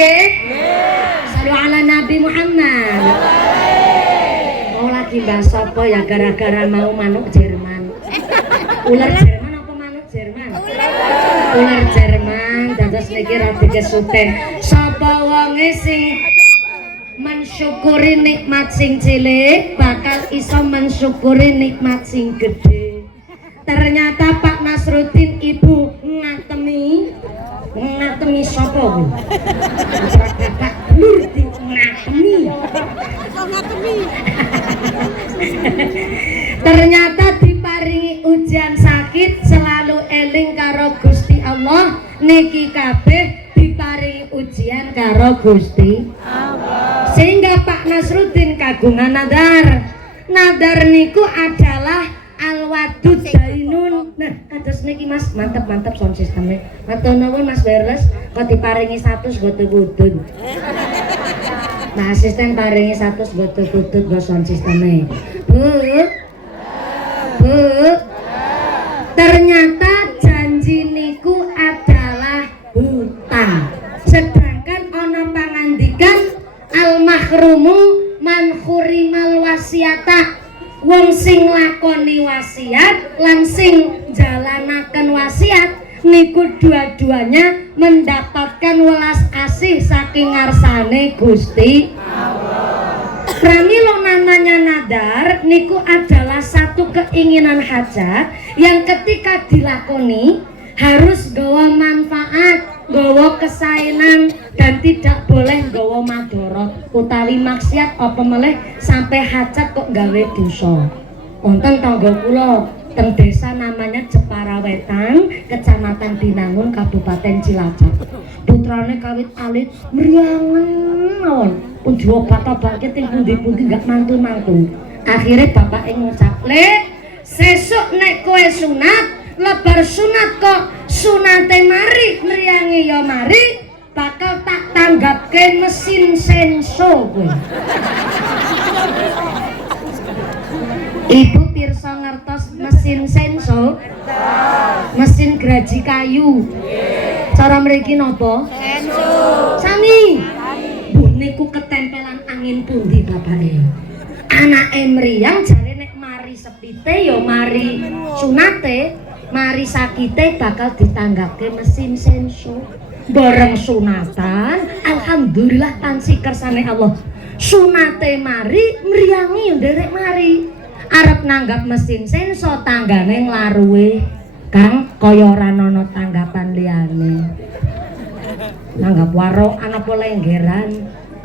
nggih? Shallu ala Nabi Muhammad. Mau lagi bahas apa ya gara-gara mau manuk Jerman. Ular Jerman apa manuk Jerman? Ular Jerman dados niki rada kesuten. Sapa wonge sing mensyukuri nikmat sing cilik bakal iso mensyukuri nikmat sing gede. Ternyata Pak Nasruddin ibu ngatemi sapa kuwi? Bapak lur di ngatemi. Ternyata diparingi ujian sakit selalu eling karo Gusti Allah. Niki kabeh diparingi ujian karo Gusti Allah. Sehingga Pak Nasruddin kagungan nadar. Nadar niku adalah Al-Wadud Dainun. Nah, kados niki Mas, mantep sound sistemnya. Matur nuwun Mas Beres, kok diparingi 100 goto kudun. Nah, asisten paringi 100 goto kudun go sound sistemnya. Bu. Ternyata janji niku adalah hutang. Sedangkan ana pangandikan al-mahrumu man khurimal wasiata. Wong sing lakoni wasiat lan sing jalanaken wasiat niku dua-duanya mendapatkan welas asih saking ngarsane Gusti Allah. Pramila namanya nadar niku adalah satu keinginan hajat yang ketika dilakoni harus gawa manfaat, gawa kesaenan, dan tidak boleh gawa madorot utawi maksiat apa meleh sampai hajat kok gawe dosa. Wonten tangga kula teng desa namanya Jepara Wetan, Kecamatan Binangun, Kabupaten Cilacap. Putrane kawit alit mriangen mawon, pun diobat-obake teng pundi-pundi gak mantu-mantu. Akhire bapake ngucap, "Le, sesuk nek kowe sunat lebar sunat kok sunate mari mriyange ya mari bakal tak tanggapke mesin senso kowe." Ibu pirsa ngertos mesin senso? Mesin geraji kayu. Cara mriki napa? Senso. Sami. Bu niku ketempelan angin pundi bapake? Anake mriyang jare nek mari sepite ya mari sunate, mari sakite bakal ditanggapke mesin senso. Bareng sunatan, alhamdulillah tansih kersane Allah. Sunate mari, mriyangi nderek mari. Arep nanggap mesin senso tanggane nglaruwe. Kang kaya ora ana tanggapan liyane. Nanggap warokan apa lenggeran.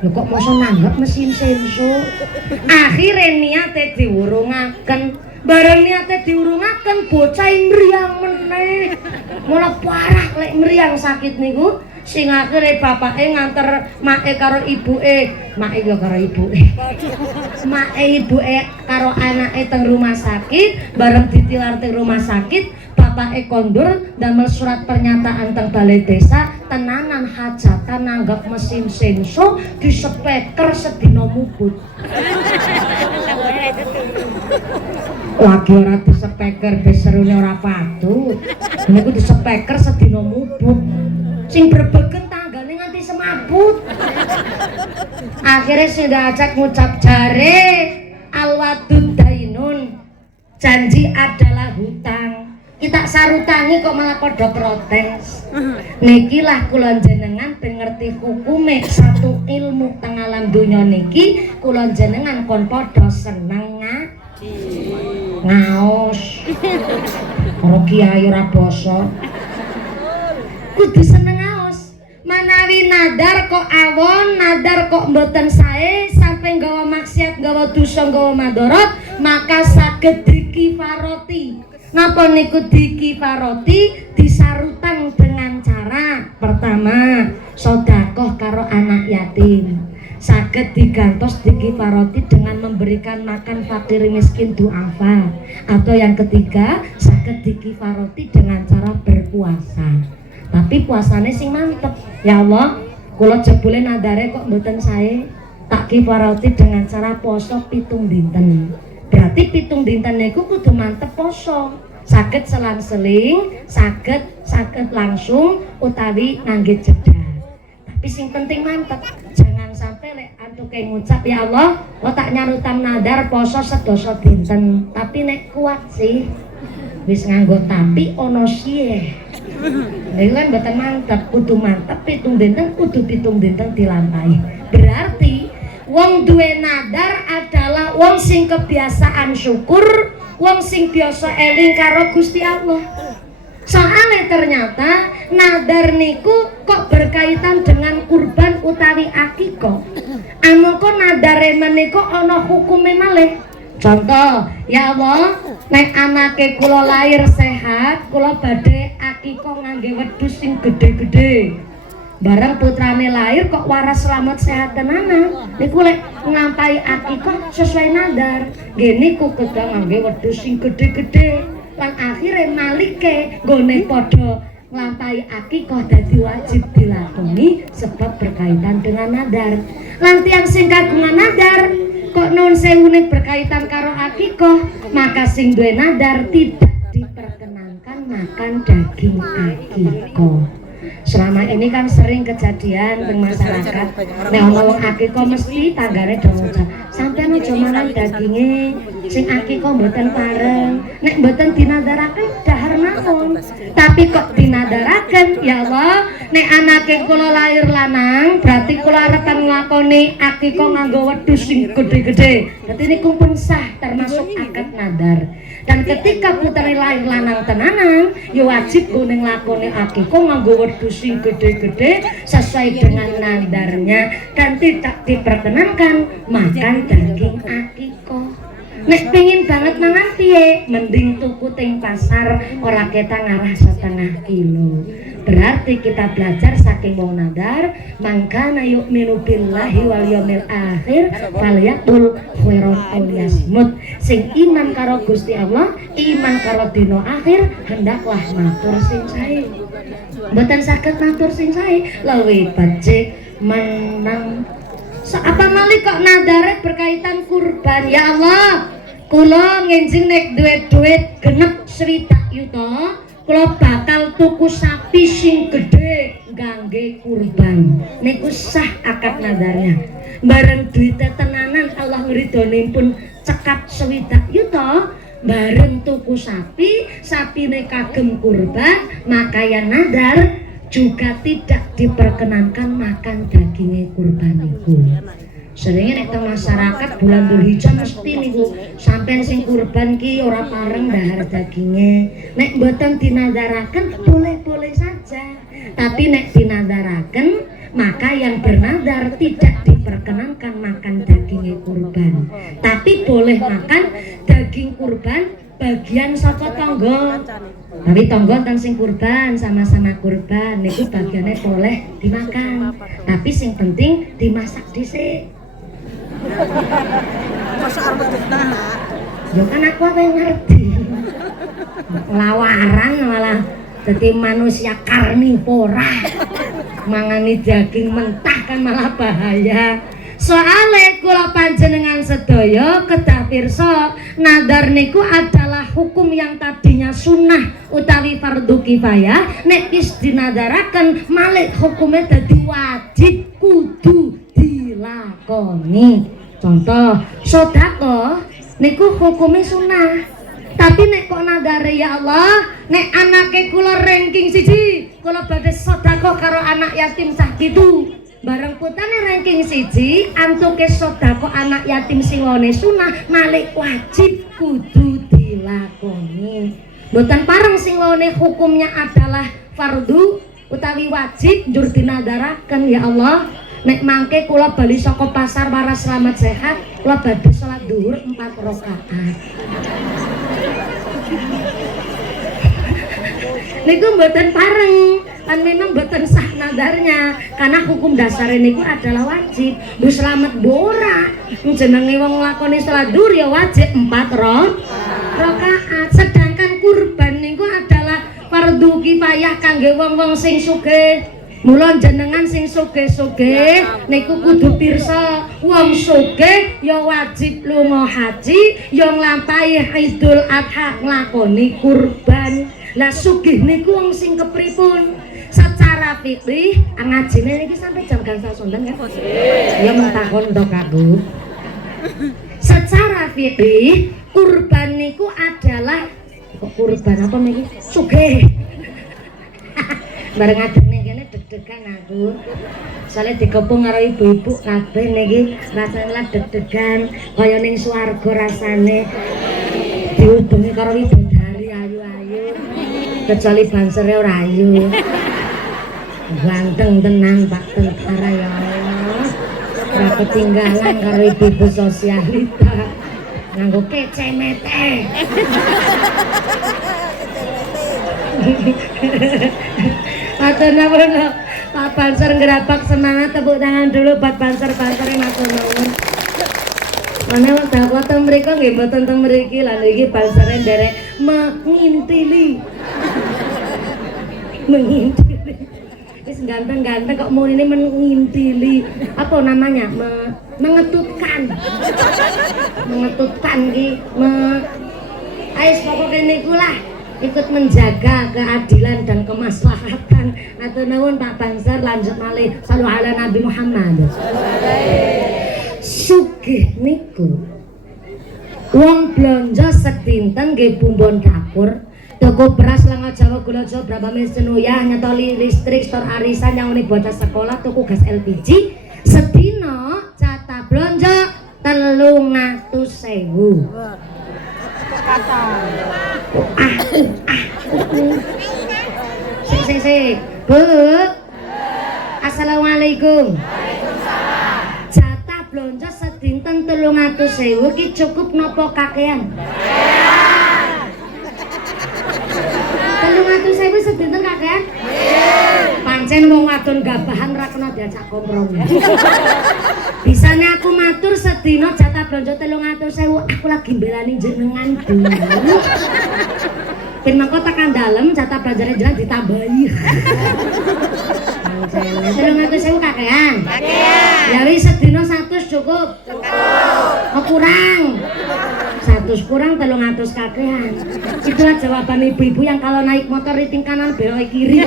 Lho kok masa nanggap mesin senso? Akhire niate diwurungaken. Bareng niate diurungaken bocah mriyang meneh. Mula parah lek mriyang sakit niku sing akhire bapake nganter make karo ibuke, make yo karo ibuke. Make ibuke karo anake teng rumah sakit, bareng ditilar teng rumah sakit, bapake kondur damel surat pernyataan teng balai desa, tenanan hajatan nanggap mesin senso disepeker sedina mubut. Lagi ora disepeker beserune ora patut. Niku disepeker sedina mubut. Sing berbegen tanggane nganti semabut. Akhirnya sing ajak ngucap jare Al-Wadud Dainun. Janji adalah hutang. Kita sarutangi kok malah padha protes. Niki lah kula jenengan ben ngerti hukume satu ilmu teng alam donya niki, kula jenengan kon padha seneng ngaos. Ora kiai ora basa. Kudu seneng ngaos. Manawi nadar kok awon, nadar kok mboten sae, sampai nggawa maksiat, nggawa dosa, nggawa madharat, maka saged dikifaroti. Napa niku dikifaroti? Disarutang dengan cara pertama, sedekah karo anak yatim. Saged digantos dikifaroti dengan memberikan makan fakir miskin duafa. Atau yang ketiga, saged dikifaroti dengan cara berpuasa. Tapi puasane sing mantep. Ya Allah, kula jebule nadare kok mboten sae, tak kifaroti dengan cara poso 7 dinten. Berarti 7 dinten niku kudu mantep poso. Saged selang-seling, saged langsung utawi ngangge jeda. tapi sing penting mantep. Jangan sampai lek antuke ngucap ya Allah, lo tak nyarutam nadar poso sedoso dinten, tapi nek kuat sih wis nganggo tapi ono siye. Lha kan mboten mantep, kudu mantep pitung dinten, kudu pitung dinten dilampahi. Berarti wong duwe nadar adalah wong sing kebiasaan syukur, wong sing biasa eling karo Gusti Allah. Soalnya ternyata nadar niku kok berkaitan dengan kurban utawi akikoh. Amangka nadare menika ana hukume malih. Contoh, ya Allah, nek anake kula lahir sehat, kula badhe akikoh ngangge wedhus sing gedhe-gedhe. Bareng putrane lahir kok waras selamat sehat tenanan. Niku lek nglampahi akikoh sesuai nadar. Nggih niku kedah ngangge wedhus sing gedhe-gedhe. Lan akhirnya malike gone padha nglampahi akikoh dadi wajib dilakoni sebab berkaitan dengan nadar. Lan tiyang sing kagungan nadar kok nuwun sewune berkaitan karo akikoh, maka sing duwe nadar tidak diperkenankan makan daging akikoh. Selama ini kan sering kejadian di masyarakat, nek ana wong akikoh mesti tanggane do ngucap, sampeyan aja mangan daginge sing akikoh mboten pareng. Nek mboten dinadaraken dahar mawon. Tapi kok dinadaraken, ya Allah, nek anake kula lahir lanang, berarti kula arepan nglakoni akikoh nganggo wedhus sing gedhe-gedhe. Berarti niku pun sah termasuk akad nadar. Dan ketika putra lahir lanang tenanan, ya wajib gone nglakoni akikoh nganggo wedhus sing gede-gede sesuai dengan nadarnya dan tidak diperkenankan makan daging akikoh. Nek pengin banget mangan piye, mending tuku teng pasar ora ketan ngarah setengah kilo. Berarti kita belajar saking wong nadar, mangkana yu'minu billahi wal yaumil akhir falyaqul khairan aw liyasmut. Sing iman karo Gusti Allah, iman karo dina akhir, hendaklah matur sing sae. Mboten saged matur sing sae, luwih becik menang. Apa malih kok nadare berkaitan kurban? Ya Allah, kula ngenjing nek duwe duit genep 20 yuta, kula bakal tuku sapi sing gedhe kangge kurban. Niku sah akad nadarnya. Bareng duite tenanan Allah ngridoni pun cekap 20 yuta, bareng tuku sapi, sapine kagem kurban, maka yang nadar juga tidak diperkenankan makan dagingnya kurban niku. Seringnya nek masyarakat bulan Dzulhijjah mesti niku sampean sing kurban ki ora pareng dahar dagingnya. Nek mboten dinadaraken boleh-boleh saja. Tapi nek dinadaraken maka yang bernadar tidak diperkenankan makan dagingnya kurban. Tapi boleh makan daging kurban bagian saka tangga. Tapi tangga teng sing kurban sama-sama kurban niku bagiannya boleh dimakan. Tapi sing penting dimasak dhisik. Masa arep ditah. Ya kan aku apa yang ngerti. Lawaran malah jadi manusia karnivora. Mangani daging mentah kan malah bahaya. Soale kula panjenengan sedaya kedah pirsa, nadar niku adalah hukum yang tadinya sunnah utawi fardhu kifayah, nek wis dinadaraken malih hukumnya dadi wajib kudu dilakoni. Contoh, sedekah niku hukumnya sunnah. Tapi nek kok nadare ya Allah, nek anake kula ranking 1, kula badhe sedekah karo anak yatim cah kitu. Bareng putane ranking 1, antuke sedekah anak yatim sing wone sunah malih wajib kudu dilakoni. Mboten pareng sing wone hukumnya adalah fardu utawi wajib njur dinadaraken ya Allah. Nek mangke kula bali saka pasar waras selamat sehat, kula badhe salat zuhur 4 rakaat. Niku mboten pareng, kan memang mboten sah nadarnya karena hukum dasar niku adalah wajib. Bu slamet bora, jenenge wong nglakoni salat zuhur ya wajib 4 rakaat. Sedangkan kurban niku adalah fardhu kifayah kangge wong-wong sing sugih. Mula jenengan sing sugih-sugih niku kudu pirsa, wong sugih ya wajib lunga haji, ya nglampahi Idul Adha nglakoni kurban. Lah sugih niku wong sing kepripun? Secara secara fikih ngajine iki sampai jam gangsal sonten kan? Ya mung takon tok aku. Secara fikih kurban niku adalah kurban apa niki? Sugih. Bareng adem ning kene deg-degan aku. Soale dikepung karo ibu-ibu kabeh niki rasane deg-degan kaya ning swarga rasane. Dihubungi karo widodari ayu-ayu. Kecuali bansere ora ayu. Ganteng tenan Pak Tentara ya Allah. Ora ketinggalan karo ibu-ibu sosialita. Nganggo kecemete. Matur nuwun Pak Banser ngerabak semangat, tepuk tangan dulu buat Banser-bansere matur nuwun. Ana wong dakwah teng mriku nggih mboten teng mriki lha iki bansere nderek mengintili. Mengintili. Wis ganteng-ganteng kok murine mengintili. Apa namanya? Mengetutkan. Mengetutkan ki ais pokoke niku lah. Ikut menjaga keadilan dan kemaslahatan. Atur nuwun Pak Banser, lanjut malih sallu ala Nabi Muhammad. Sugih niku wong blonjo sedinten nggih bumbon dapur, tuku beras lenga Jawa gula Jawa berapa mesin uyah, nyetoli listrik, stor arisan yang unik bocah sekolah, tuku gas LPG sedina jatah blonjo 300.000. Sik. Bu. Assalamualaikum. Waalaikumsalam. Jatah blonjo sedinten 300.000 ki cukup napa kakean? 300.000 sedinten kakean? Pancen wong wadon gabahan ra kena diajak kompromi. Bisane aku matur sedina jatah blonjo 300.000, aku lagi mbelani jenengan dulu. Ben mengko tekan dalem jatah belanjane jenengan ditambahi. 300.000 kakean? Kakean. Ya wis sedina 100 cukup. Oh kurang. 100 kurang 300 kakean. Itulah jawaban ibu-ibu yang kalau naik motor riting kanan belok kiri.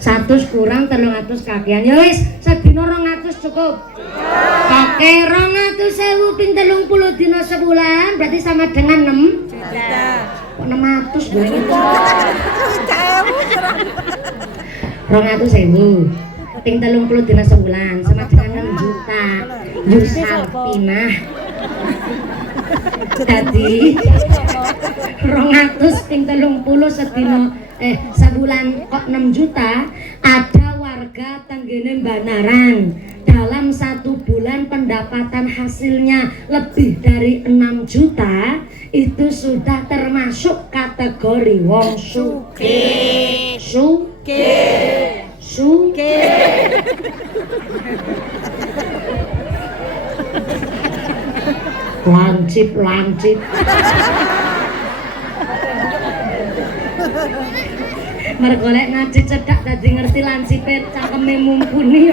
100 kurang 300 kakean. Ya wis sedina 200 cukup. Oke, 200.000 ping 30 dina sebulan berarti sama dengan 6 juta. Kok 600 gue itu? 200.000 ping 30 dina sebulan sama dengan 6 juta. Yusar pinah. Jadi 200 ping 30 sedina sebulan kok 6 juta. Ada warga tenggene Banaran dalam 1 bulan pendapatan hasilnya lebih dari 6 juta, itu sudah termasuk kategori wong sugih. Lancip. Mergolek ngaji cedak dadi ngerti lancipe cangkeme mumpuni.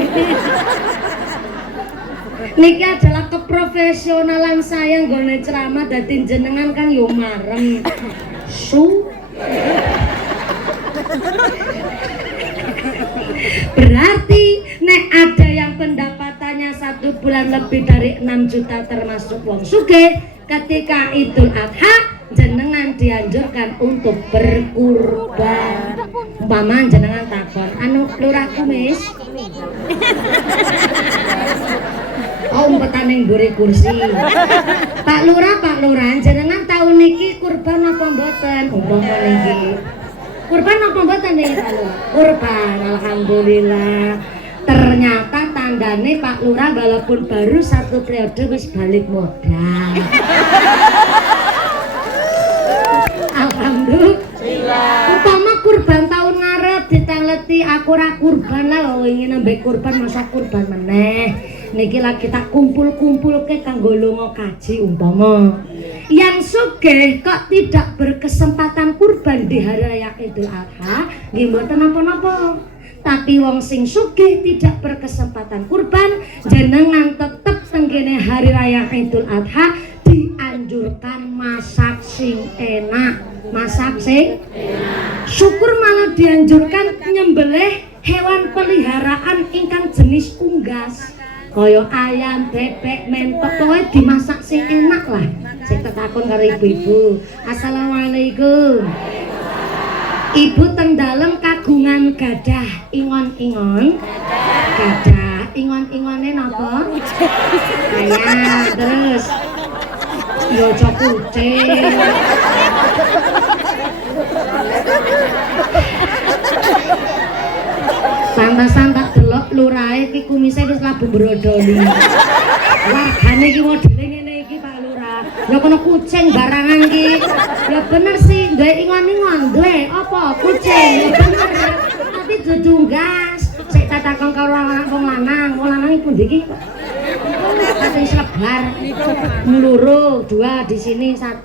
Niki adalah keprofesionalan saya nggone ceramah dadi jenengan kan yo marem. Berarti nek ada yang pendapatannya 1 bulan lebih dari 6 juta termasuk wong sugih, ketika Idul Adha jenengan dianjurkan untuk berkurban. Umpama jenengan takon, anu lurah kumis. Oh umpetan ning mburi kursi. Pak Lurah, jenengan tahu niki kurban apa mboten? Umpama niki. Kurban apa mboten niki Pak Lurah? Kurban, alhamdulillah. Ternyata tandane Pak Lurah walaupun baru 1 periode wis balik modal. Alhamdulillah. Umpama kurban tahun ngarep ditangleti aku ora kurban lah, ingin nembe kurban masa kurban meneh. Niki lagi tak kumpul-kumpulke kanggo lunga kaji umpama. Yang sugih kok tidak berkesempatan kurban di hari raya Idul Adha, nggih mboten napa-napa. Tapi wong sing sugih tidak berkesempatan kurban, jenengan tetep tenggene hari raya Idul Adha dianjurkan masak sing enak. Syukur malah dianjurkan nyembelih hewan peliharaan ingkang jenis unggas. Kaya ayam, bebek, mentok, pokoknya dimasak sing enak lah. Sing tetakon karo ibu-ibu. Assalamualaikum. Ibu teng dalem kagungan gadah ingon-ingon. Gadah ingon-ingone napa? Ayam, terus yo aja kucing. Pantesan tak delok lurahe iki kumise wis labu brodoli. Wargane iki modele ngene iki Pak Lurah. Ya kono kucing barangan iki. Ya bener sih, duwe ingon-ingon, duwe apa? Kucing. Ya bener. Tapi dudu gas. Sik tak takon karo wong lanang. Wong lanang iku ndi iki? Sing slebar. Loro, 2 di sini, 1,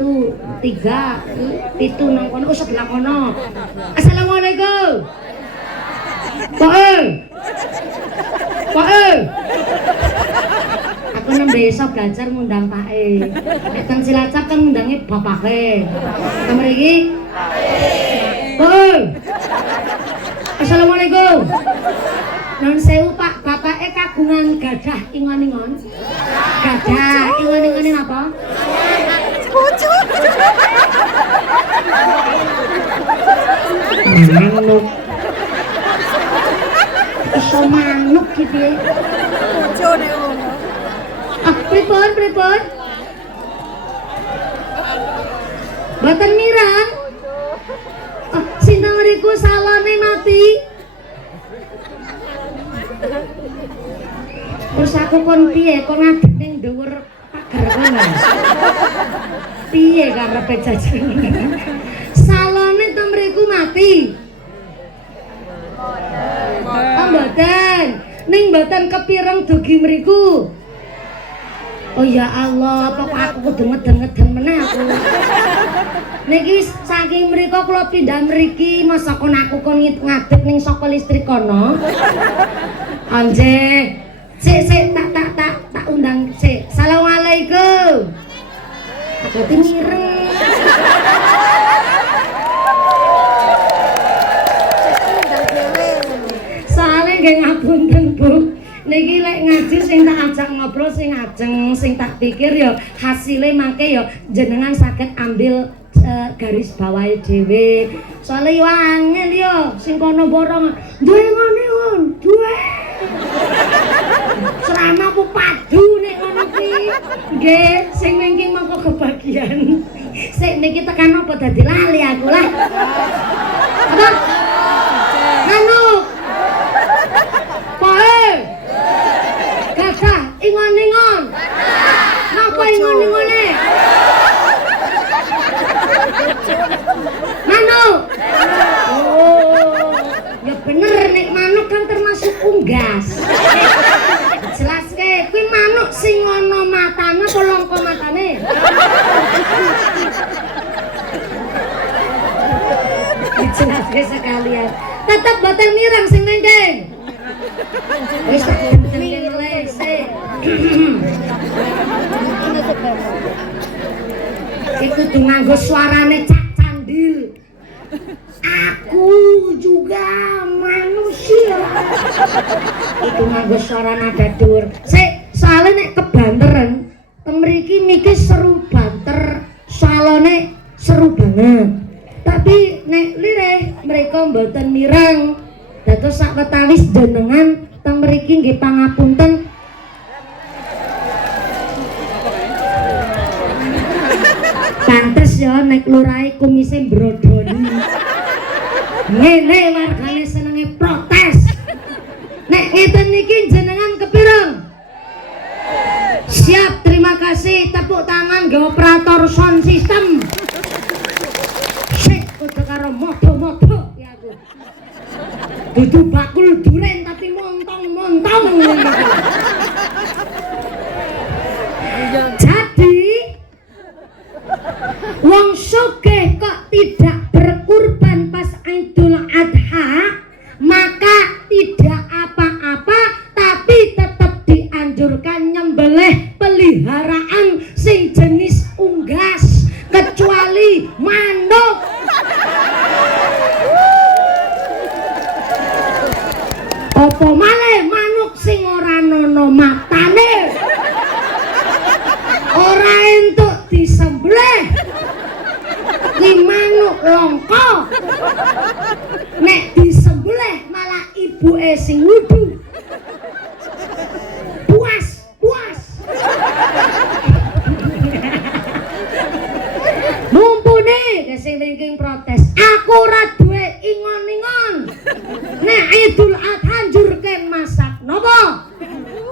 3, 7 nang kono, sebelah kono. Assalamualaikum. Pak aku nembe iso belajar ngundang Pak nek teng Cilacap kan ngundangi bapake kamar iki Assalamualaikum. Nun sewu Pak, bapake kagungan gadah ingon-ingon. Gadah ingon-ingone apa? Pucuk. Manuk. Iso manuk gitu ya. Bojone ngono. Pripun? Mboten mirang. Sinten mriku salone mati. Terus aku kon piye? Kon ngadeg ning dhuwur pagar kono. Piye karepe jajan? Salone to mriku mati. Mboten, ning mboten kepireng dugi mriku. Oh ya Allah, apa aku kudu ngeden-ngeden meneh aku. Niki saking mriku kula pindah mriki, masa kon aku kon ngadeg ning saka listrik kono. Anje, sik tak undang sik. Assalamualaikum. Aku mireng. Nggih ngapunten Bu. Niki lek ngaji sing tak ajak ngobrol sing ajeng, sing tak pikir ya hasile mangke ya jenengan saged ambil garis bawahe dhewe. Soale yo angel yo sing kono borong duwe ngene on, duwe. Selama aku padu nek ngono ki. Nggih, sing wingking mangko kebagian. Sik niki tekan apa dadi lali aku lah. Apa? Manuk. Gagah ingon-ingon. Napa ingon-ingone? Manuk. Oh, ya bener nek manuk kan termasuk unggas. Jelaske, kuwi manuk sing ana matane apa longko matane? Dijelaske sekalian. Tetep boten mirang sing nengking. Wis nengking lese. Iku kudu nganggo suarane Cak Candil. Aku juga manusia. Itu nganggo suara nada dur. Sik, soalnya nek kebanteran, mriki mikir seru banter, soalnya seru banget. Tapi nek lirih mereka mboten mirang. Dados sawetawis jenengan teng mriki nggih pangapunten. Pantes ya nek lurahe kumise brodoni. Ngene wargane senenge protes. Nek ngeten niki jenengan kepireng? Siap, terima kasih. Tepuk tangan nggo operator sound system. Sik kudu karo moto-moto ya aku. Dudu bakul duren tapi montong-montong. Jadi wong sugih kok tidak berkurban pas Idul Adha, maka tidak apa-apa, tapi tetap dianjurkan nyembelih peliharaan sing jenis unggas kecuali manuk. wae sing wudu. Puas. Mumpune sing wingking protes. Aku ora duwe ingon-ingon. Nek Idul Adha njurke masak napa?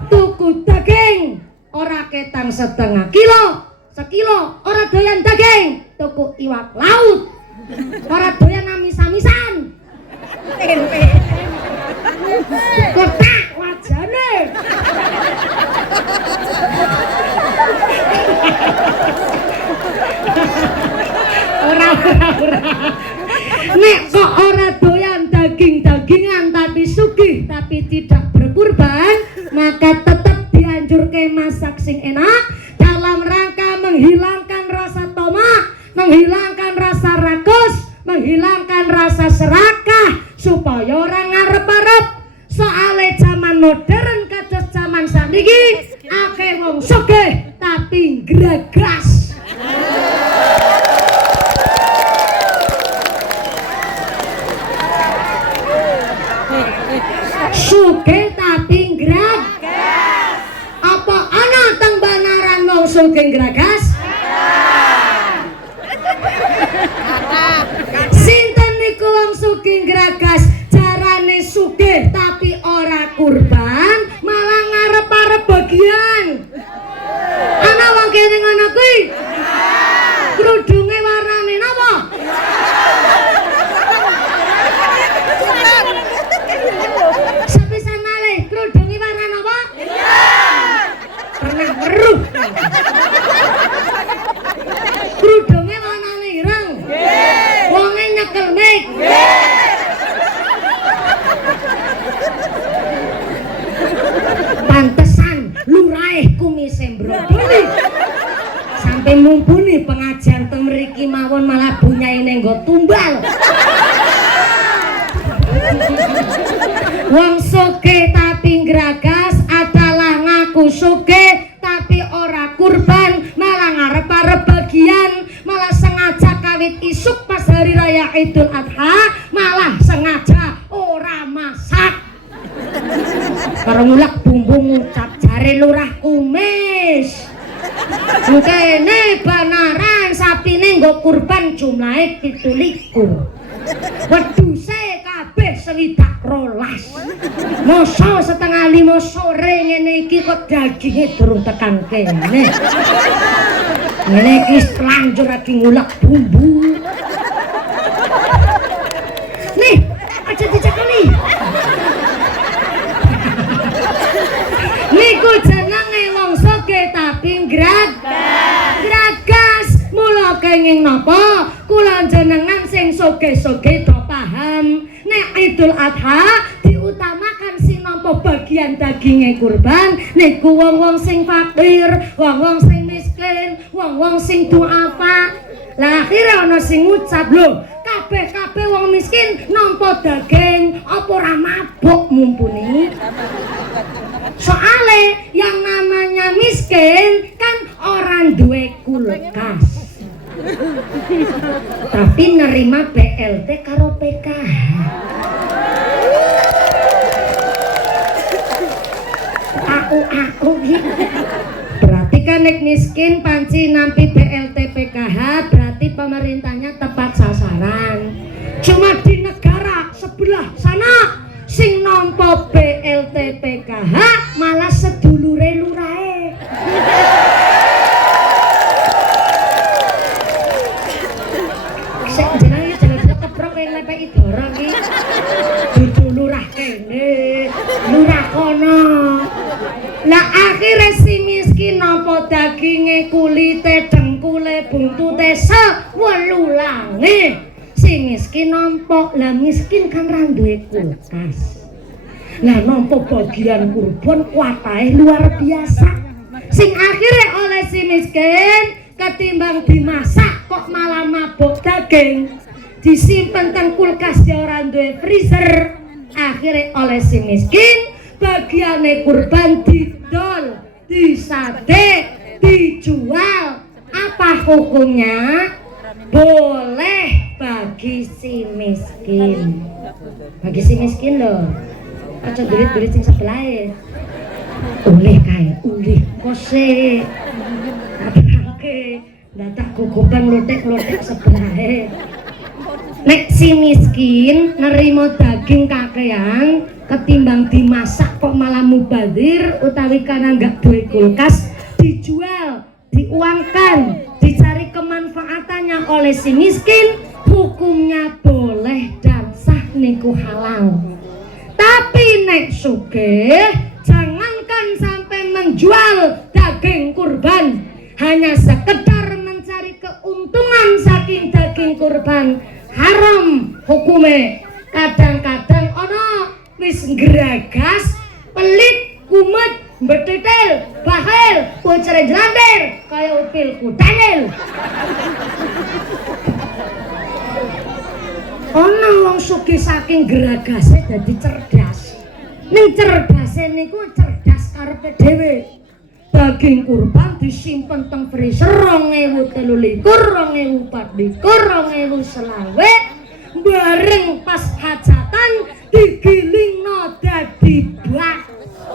Tuku daging ora ketang setengah kilo, sekilo ora doyan daging, tuku iwak laut. Ora doyan amis-amisan. Tempe. Kotak wajane. Ora. Nek kok ora doyan daging-dagingan tapi sugih tapi tidak berkurban, maka tetap dianjurke masak sing enak dalam rangka menghilangkan rasa tomak, menghilangkan rasa rakus, menghilangkan rasa serakah supaya orang ngarep-arep. Soale zaman modern kados zaman saniki akeh wong sugih tapi gragas. Sugih tapi gragas. Apa ana teng Banaran wong sugih gragas? Sinten niku wong sugih gragas jarane sugih tapi ora kurban, malah ngarep-arep bagian. Ana wong kene ngono kuwi? Krudunge warnane napa? Sepisan malih krudunge warna napa? Pernah weruh. Krudunge warnane ireng. Wonge nyekel mik. Pantesan lurahe kumise mbrodoli. Sampai mumpuni pengajian teng mriki mawon malah bunyaine nggo tumbal. Wong sugih tapi gragas adalah ngaku sugih tapi ora kurban, malah ngarep-arep bagian, malah sengaja kawit isuk pas hari raya Idul Adha, malah sengaja ora masak. Karo ngulak bumbu ngucap jare lurah kumis. Kene Banaran sapine nggo kurban jumlahe 17. Wedhuse kabeh 12. Mosok setengah 5 sore ngene iki kok daginge durung tekan kene. Ngene iki lanjut lagi ngulek bumbu. Nih, aja dicekeli. Niku jenenge wong sugih tapi gragas. Mula kenging napa? Kula jenengan sing sugih-sugih do paham. Nek Idul Adha diutamakan sing nampa bagian daginge kurban niku wong-wong sing fakir, wong-wong sing miskin, wong-wong sing duafa. Lah akhire ana sing ngucap lho, kabeh-kabeh wong miskin nampa daging apa ora mabuk mumpuni. Soale yang namanya miskin kan orang duwe kulkas. Tapi nerima BLT karo PKH. Aku berarti kan nek miskin panci nampi BLT PKH, berarti pemerintahnya tepat sasaran. Cuma di negara sebelah sana sing nampa BLT PKH malah sedulure lurahe. Sing jenenge jenenge keprok yang lepek idora iki. Dudu lurah kene, lurah kono. Lah akhire si miskin nampa daginge, kulite, dengkule, buntute sewululange. Si miskin nampa, lah miskin kan ra duwe kulkas. Lah nampa bagian kurban kuatahe luar biasa. Sing akhire oleh si miskin ketimbang dimasak kok malah mabuk daging, disimpen teng kulkas ya ora duwe freezer. Akhire oleh si miskin bagiane kurban didol, disate, dijual. Apa hukumnya? Boleh bagi si miskin. Bagi si miskin loh. aja belit-belit sing sebelahe. Ulih kae, ulih kose. Apake dadak gugupan lotek-lotek sebelahe. Nek si miskin nerima daging kakean ketimbang dimasak kok malah mubazir utawi karena nggak duwe kulkas dijual, diuangkan, dicari kemanfaatannya oleh si miskin, hukumnya boleh dan sah niku halal. Tapi nek sugih jangankan sampai menjual daging kurban, hanya sekedar mencari keuntungan saking daging kurban, haram hukume. Kadang-kadang ono wis ngragas, pelit, kumet, betetel, bahel, pucere jlandir, kaya upil kudanil. Ono wong sugih saking geragase dadi cerdas. Ning cerdase niku cerdas karepe dhewe. Daging kurban disimpen teng freezer 2023, 2024, 2025, bareng pas hajatan digilingno dadi bakso.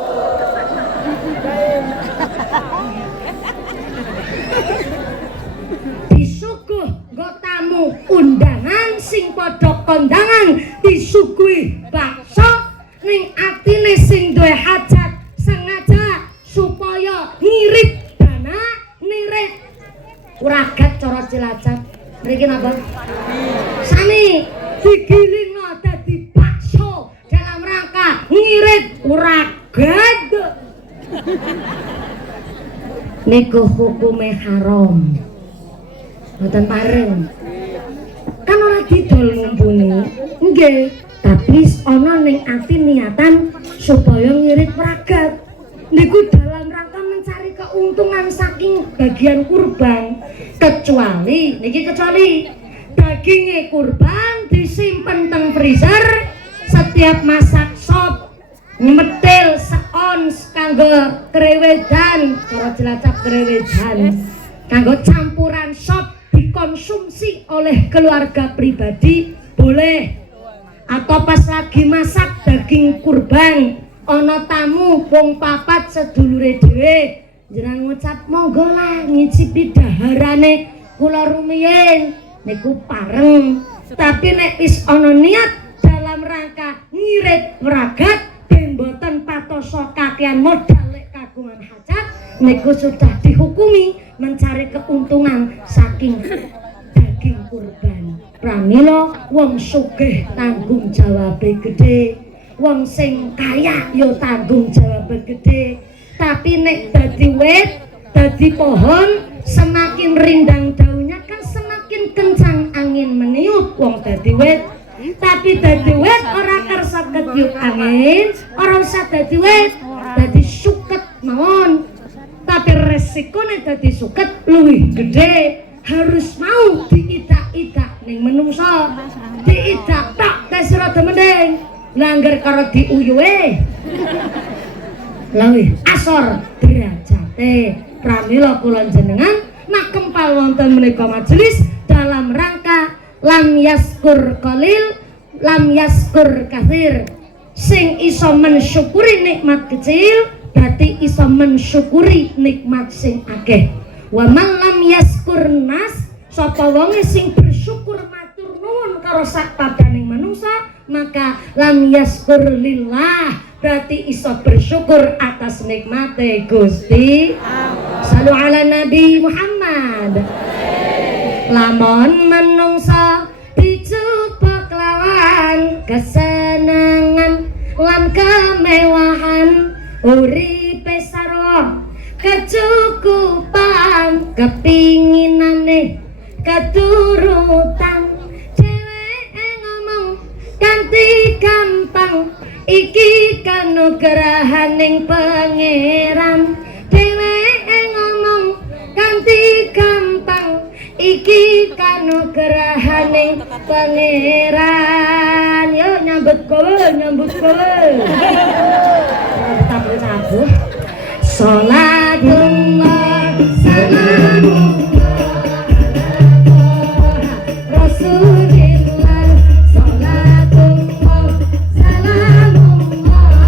Disuguh nggo tamu undangan sing padha kondangan disuguhi bakso, ning atine sing duwe hajat sengaja supaya ngirit dana, nirit uragat cara Cilacap mriki napa? Sami digilingno dadi bakso dalam rangka ngirit uragat. Niku hukume haram. Mboten pareng. Kan ora didol ngumpuni. Nggih, tapi ana ning ati niatan supaya ngirit uragat. Niku dalam rangka mencari keuntungan saking bagian kurban. Kecuali dagingnya kurban disimpen teng freezer, setiap masak sop nyemetil seons kanggo krewedan, cara Cilacap krewedan, kanggo campuran sop dikonsumsi oleh keluarga pribadi boleh. Atau pas lagi masak daging kurban ana tamu wong papat sedulure dhewe, jenengan ngucap monggo lah ngicipi daharane kula rumiyin niku pareng. Tapi nek wis ana niat dalam rangka ngirit wragat ben boten patoso kakean modal lek kagungan hajat, niku sudah dihukumi mencari keuntungan saking daging kurban. Pramila wong sugih tanggung jawabe gede, wong sing kaya yo tanggung jawab gede. Tapi nek dadi wit, dadi pohon, semakin rindang daunnya kan semakin kencang angin meniup wong dadi wit. Tapi dadi wit ora kersa ketiup angin, ora usah dadi wit, dadi suket mawon. Tapi resikone dadi suket luwih gede, harus mau diidak-idak ning menungso. Diidak tok tes rada mending. Langgar karo diuyuhe lawi asor derajate. Pramila kula jenengan nakempal wonten menika majelis dalam rangka lam yaskur qalil lam yaskur katsir. Sing iso mensyukuri nikmat kecil berarti iso mensyukuri nikmat sing akeh. Wa man lam yaskur nas, sapa wonge sing bersyukur matur nuwun karo sak padaning manungsa, maka lam yaskur lillah, berarti iso bersyukur atas nikmate Gusti. Sallu ala Nabi Muhammad. Lamun menungsa dijupuk lawan kesenangan lan kemewahan, uripe sarwa kecukupan, kepinginane keturutan, ceweke ngomong kanthi gampang, iki kanugrahaning pangeran. Dheweke ngomong kanthi gampang, iki kanugrahaning pangeran. Yo nyambut kowe, nyambut kowe. Tabu tabu. Salatullah salamullah Rasulillah, salatullah salamullah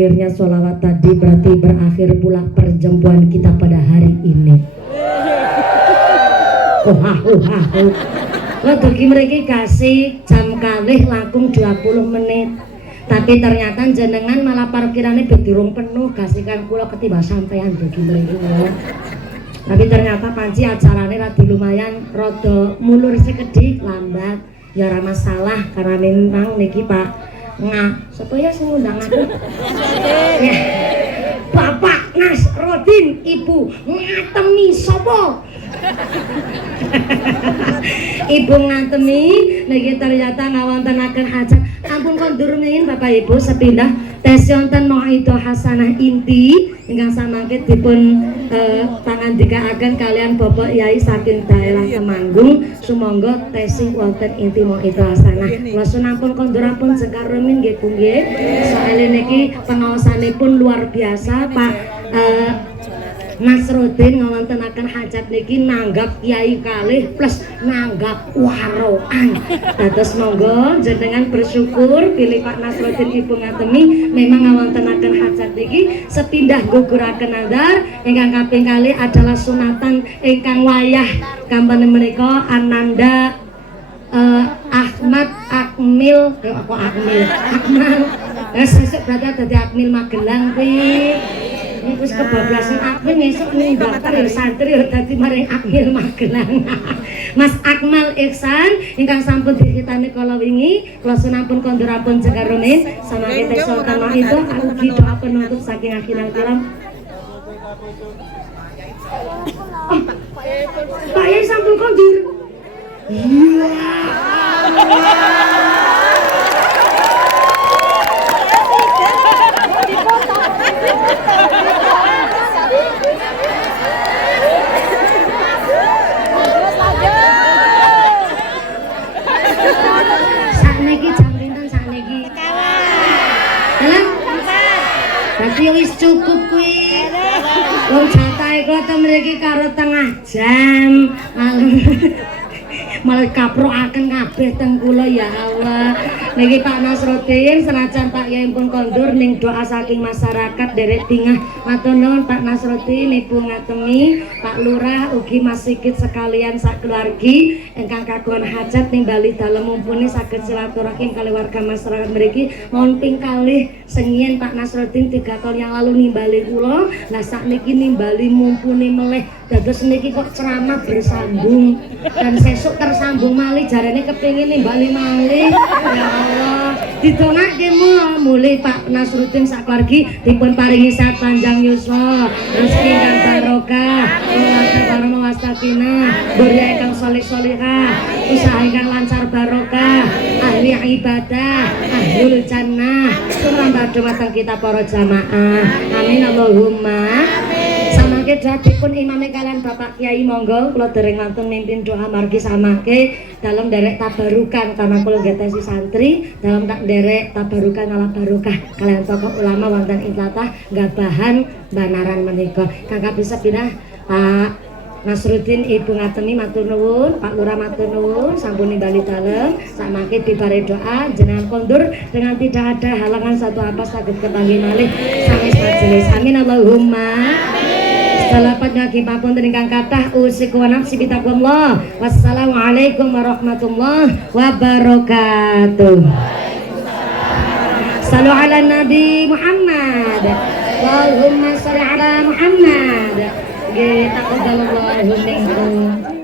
berakhirnya sholawat tadi berarti berakhir pula perjumpaan kita pada hari ini. Dugi mriki kasih jam kalih langkung 20 menit. Tapi ternyata jenengan malah parkirane bedirung penuh kasihkan kula ketiba sampean dugi mriki ya. Tapi ternyata panci acarane rada lumayan rada mulur sekedhik lambat. Ya ora masalah karena memang niki Pak sapa ya sing ngundang aku? Ya. Bapak Nasrodin, Ibu ngatemi sapa? Ibu ngatemi niki ternyata ngawontenaken hajat. Ampun kondur ngin Bapak Ibu sepindah tes wonten mauidhah hasanah inti ingkang samangke dipun pangandikaaken kalian Bapak Yai saking daerah Temanggung. Sumangga tesih wonten inti mauidhah hasanah. Kula sunampun kondurampun sekar remin nggih Bu nggih. Soale niki pengaosanipun luar biasa Pak Nasrodin ngawontenaken hajat niki nanggap kiai kalih plus nanggap waroan. Dados monggo jenengan bersyukur pilih Pak Nasrodin Ibu ngatemi memang ngawontenaken hajat niki sepindah guguraken andar ingkang kaping kalih adalah sunatan ingkang wayah kampane menika Ananda Ahmad Akmil Akmal sesuk berarti dadi Akmil Magelang kuwi. Ini wis kebablasan Akmil ngesuk ning daftar ya santri ya dadi maring Akmil Magelang. Mas Akmal Ihsan ingkang sampun dikitani kala wingi kula sunampun kondurampun jegarumin samangke tes utama itu ugi doa penutup saking akhirul kalam. Pak Yai sampun kondur. Iya. Berarti wis cukup kuwi. Wong jatahe kula ten mriki karo tengah jam. Malah kaprokaken kabeh teng kula ya Allah. Niki Pak Nasrodin senajan Pak Yai pun kondur ning doa saking masyarakat derek tingah. Matur nuwun Pak Nasrodin, Ibu ngatemi, Pak Lurah ugi Mas Sigit sekalian sak keluargi ingkang kagungan hajat ning Bali dalem mumpuni saged silaturahim kali warga masyarakat mriki. Mohon ping kalih sengien Pak Nasrodin 3 tahun yang lalu nimbali kula. Lah sakniki nimbali mumpuni meleh. Dados niki kok ceramah bersambung dan sesuk tersambung malih jarane kepengin nimbali malih. Ya Allah, didongake mulih Pak Nasrodin sak keluargi dipun paringi sehat panjang yuswa, rezeki kang barokah, keluarga para mawastakinah, durya ingkang saleh-salehah, usaha ingkang lancar barokah, ahli ibadah, ahlul jannah, sumrambah dumateng kita para jamaah. Amin Allahumma. Samangke dipun imame kalian Bapak Kiai monggo kula dereng wantun mimpin doa margi samangke dalam derek tabarukan karena kula ngetesi santri dalam tak derek tabarukan ala barokah kalian tokoh ulama wonten ing tlatah Gabahan Banaran menika. Kakak bisa pindah Pak Nasrodin Ibu ngatemi matur nuwun, Pak Lurah matur nuwun, sampun nimbali dalem samangke dibare doa jenengan kondur dengan tidak ada halangan satu apa saged kepanggih malih sanes majelis. Amin Allahumma. Salapat ngaki papunten ingkang kathah usiku wa nafsi bitaqwallah. Wassalamualaikum warahmatullahi wabarakatuh. Sallu ala Nabi Muhammad. Allahumma shalli ala Muhammad. Taqabbalallahu minkum.